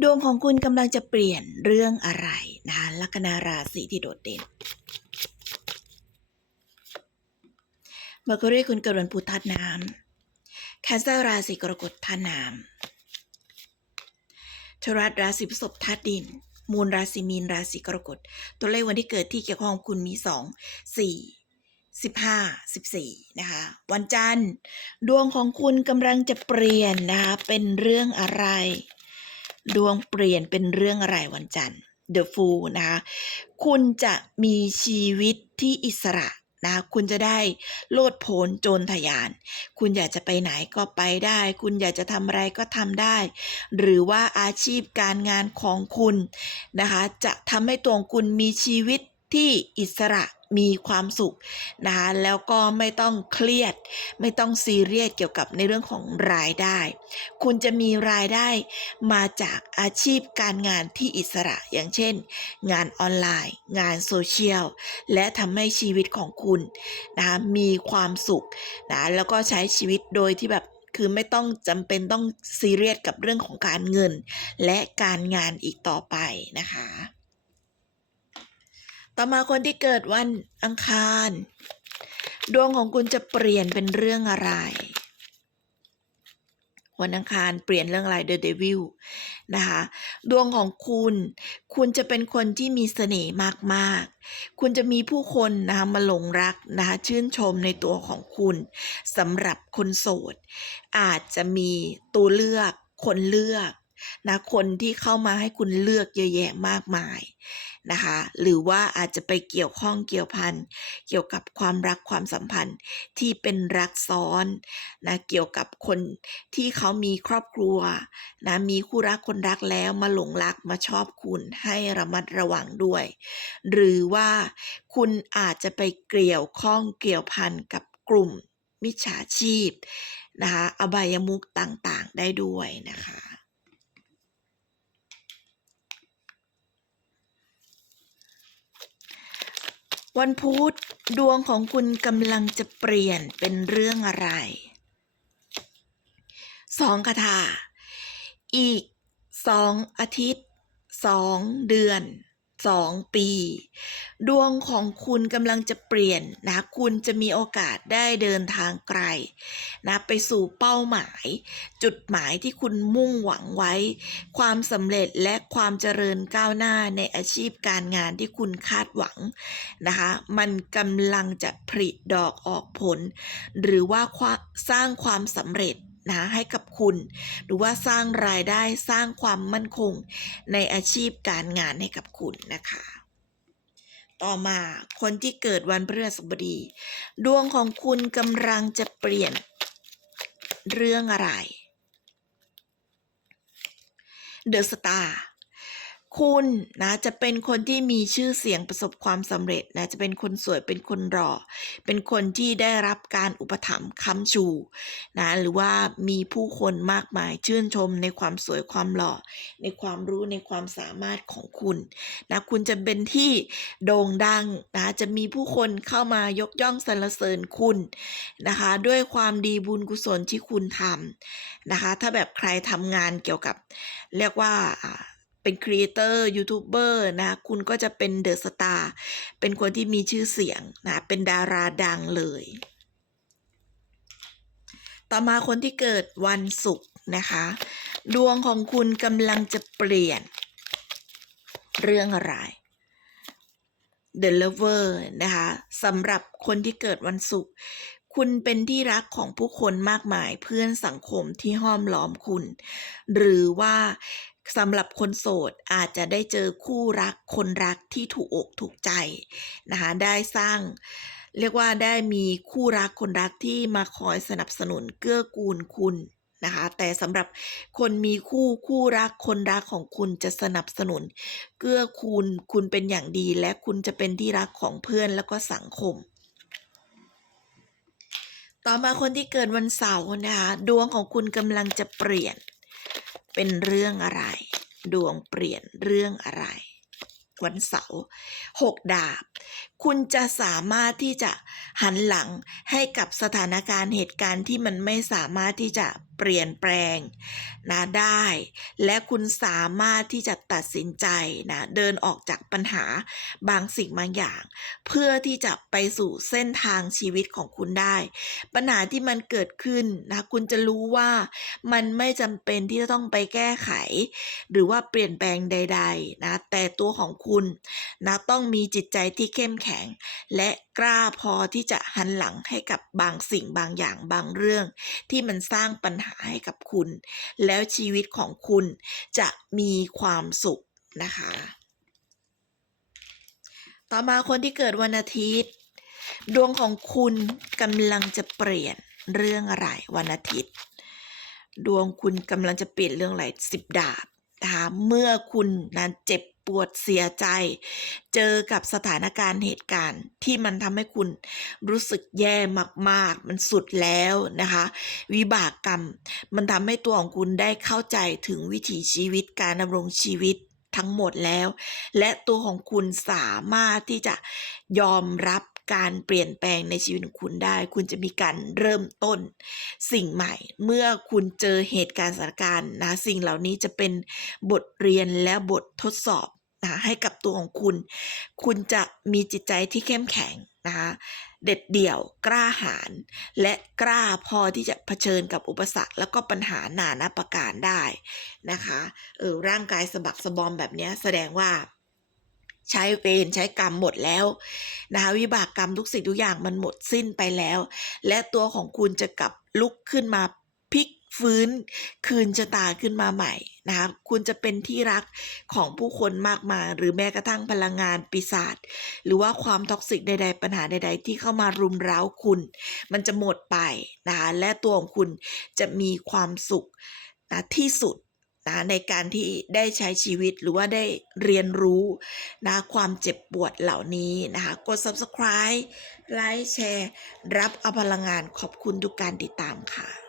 ดวงของคุณกำลังจะเปลี่ยนเรื่องอะไรนะคะลัคนาราศีที่โดดเด่นมอร์คิวรีคุณเกิดวันพุธธาตุน้ำแคนเซอร์ราศีกรกฎธาตุน้ำทรัสราศีพฤษภธาตุดิน มูลราศีมีนราศีกรกฎ ตัวเลขวันที่เกิดที่เกี่ยวข้องคุณมีสองสี่สิบห้าสิบสี่นะคะ วันจันทร์ ดวงของคุณกำลังจะเปลี่ยนนะคะ เป็นเรื่องอะไร ดวงเปลี่ยนเป็นเรื่องอะไรวันจันทร์ The Fool นะคะคุณจะมีชีวิตที่อิสระนะคุณจะได้โลดโผนโจรทยาน คุณอยากจะไปไหนก็ไปได้ คุณอยากจะทำอะไรก็ทำได้ หรือว่าอาชีพการงานของคุณนะคะ จะทำให้ตัวคุณมีชีวิตที่อิสระ มีความสุขนะคะแล้วก็ไม่ต้องเครียด ไม่ต้องซีเรียสเกี่ยวกับในเรื่องของรายได้ คุณจะมีรายได้มาจากอาชีพการงานที่อิสระอย่างเช่น งานออนไลน์ งานโซเชียลและทำให้ชีวิตของคุณนะคะมีความสุขนะแล้วก็ใช้ชีวิตโดยที่แบบคือไม่ต้องจำเป็นต้องซีเรียสกับเรื่องของการเงิน และการงานอีกต่อไปนะคะ ต่อมาคนที่เกิดวันอังคาร ดวงของคุณจะเปลี่ยนเป็นเรื่องอะไรวันอังคารเปลี่ยนเรื่องอะไร The Devil นะคะดวงของคุณ คุณจะเป็นคนที่มีเสน่ห์มากๆ คุณจะมีผู้คนนะคะมาหลงรักนะคะชื่นชมในตัวของคุณสำหรับคนโสด อาจจะมีตัวเลือกคนเลือก นะคนที่เข้ามาให้คุณเลือกเยอะแยะมากมายนะคะหรือว่าอาจจะไปเกี่ยวข้องเกี่ยวพันเกี่ยวกับความรักความสัมพันธ์ที่เป็นรักซ้อนนะเกี่ยวกับคนที่เขามีครอบครัวนะมีคู่รักคนรักแล้วมาหลงรักมาชอบคุณให้ระมัดระวังด้วย หรือว่าคุณอาจจะไปเกี่ยวข้องเกี่ยวพันกับกลุ่มมิจฉาชีพนะคะอบายมุกต่างๆได้ด้วยนะคะ วันพุธดวงของคุณกำลังจะเปลี่ยนเป็นเรื่องอะไรสองคาถาอีกสองอาทิตย์สองเดือน สองปี ดวงของคุณกำลังจะเปลี่ยนนะ คุณจะมีโอกาสได้เดินทางไกลนะไปสู่เป้าหมาย จุดหมายที่คุณมุ่งหวังไว้ ความสำเร็จและความเจริญก้าวหน้าในอาชีพการงานที่คุณคาดหวังนะคะ มันกำลังจะผลิดอกออกผล หรือว่าวาสร้างความสำเร็จ นะให้กับคุณ หรือว่าสร้างรายได้สร้างความมั่นคงในอาชีพการงานให้กับคุณนะคะ ต่อมาคนที่เกิดวันพฤหัสบดี ดวงของคุณกำลังจะเปลี่ยนเรื่องอะไรเดอะสตาร์ คุณนะจะเป็นคนที่มีชื่อเสียงประสบความสำเร็จนะจะเป็นคนสวยเป็นคนรอเป็นคนที่ได้รับการอุปถัมภ์ค้ำชูนะหรือว่ามีผู้คนมากมายชื่นชมในความสวยความหล่อในความรู้ในความสามารถของคุณนะคุณจะเป็นที่โด่งดังนะจะมีผู้คนเข้ามายกย่องสรรเสริญคุณนะคะด้วยความดีบุญกุศลที่คุณทำนะคะถ้าแบบใครทำงานเกี่ยวกับเรียกว่า เป็นครีเอเตอร์ยูทูบเบอร์นะคุณก็จะเป็นเดอะสตาร์เป็นคนที่มีชื่อเสียงนะเป็นดาราดังเลย ต่อมาคนที่เกิดวันศุกร์นะคะ ดวงของคุณกำลังจะเปลี่ยน เรื่องอะไร The Lover นะคะสำหรับคนที่เกิดวันศุกร์คุณเป็นที่รักของผู้คนมากมายเพื่อนสังคมที่ห้อมล้อมคุณ หรือว่า สำหรับคนโสดอาจจะได้เจอคู่รักคนรักที่ถูกอกถูกใจนะคะได้สร้าง เรียกว่าได้มีคู่รักคนรักที่มาคอยสนับสนุนเกื้อกูลคุณนะคะแต่สำหรับคนมีคู่คู่รักคนรักของคุณจะสนับสนุน เกื้อกูลคุณเป็นอย่างดี และคุณจะเป็นที่รักของเพื่อนแล้วก็สังคม ต่อมาคนที่เกิดวันเสาร์นะคะดวงของคุณกำลังจะเปลี่ยน เป็นเรื่องอะไร ดวงเปลี่ยนเรื่องอะไร วันเสาร์หกดาบ คุณจะสามารถที่จะหันหลังให้กับสถานการณ์เหตุการณ์ที่มันไม่สามารถที่จะเปลี่ยนแปลงนะได้ และคุณสามารถที่จะตัดสินใจนะเดินออกจากปัญหาบางสิ่งบางอย่าง เพื่อที่จะไปสู่เส้นทางชีวิตของคุณได้ ปัญหาที่มันเกิดขึ้นนะคุณจะรู้ว่ามันไม่จำเป็นที่จะต้องไปแก้ไข หรือว่าเปลี่ยนแปลงใด ๆนะแต่ตัวของคุณนะต้องมีจิตใจที่เข้มแข็งและกล้าพอที่จะหันหลังให้กับบางสิ่งบางอย่างบางเรื่อง ที่มันสร้างปัญหาให้กับคุณ แล้วชีวิตของคุณจะมีความสุขนะคะ ต่อมาคนที่เกิดวันอาทิตย์ ดวงของคุณกำลังจะเปลี่ยนเรื่องอะไรวันอาทิตย์ ดวงคุณกำลังจะเปลี่ยนเรื่องอะไรสิบดาบ นะคะเมื่อคุณนั้นเจ็บปวดเสียใจ เจอกับสถานการณ์เหตุการณ์ที่มันทำให้คุณรู้สึกแย่มากๆ มันสุดแล้วนะคะ วิบากกรรม มันทำให้ตัวของคุณได้เข้าใจถึงวิถีชีวิตการดำรงชีวิตทั้งหมดแล้ว และตัวของคุณสามารถที่จะยอมรับ การเปลี่ยนแปลงในชีวิตของคุณได้ คุณจะมีการเริ่มต้นสิ่งใหม่ เมื่อคุณเจอเหตุการณ์สถานการณ์นะสิ่งเหล่านี้จะเป็นบทเรียนและบททดสอบนะให้กับตัวของคุณ คุณจะมีจิตใจที่เข้มแข็งนะคะเด็ดเดี่ยวกล้าหาญและกล้าพอที่จะเผชิญกับอุปสรรค แล้วก็ปัญหานานาประการได้นะคะเออร่างกายสะบักสะบอมแบบเนี้ยแสดงว่า ใช้เวรใช้กรรมหมดแล้วนะคะวิบากกรรมทุกสิ่งทุกอย่างมันหมดสิ้นไปแล้ว และตัวของคุณจะกลับลุกขึ้นมาพลิกฟื้นคืนชะตาขึ้นมาใหม่นะคะคุณจะเป็นที่รักของผู้คนมากมายหรือแม้กระทั่งพลังงานปีศาจหรือว่าความท็อกซิกใด ๆ ปัญหาใด ๆ ที่เข้ามารุมเร้าคุณ มันจะหมดไปนะคะและตัวของคุณจะมีความสุขนะที่สุด นะในการที่ได้ใช้ชีวิตหรือว่าได้เรียนรู้นะความเจ็บปวดเหล่านี้นะคะกด subscribe ไลค์แชร์ รับอพลังงานขอบคุณทุกการติดตามค่ะ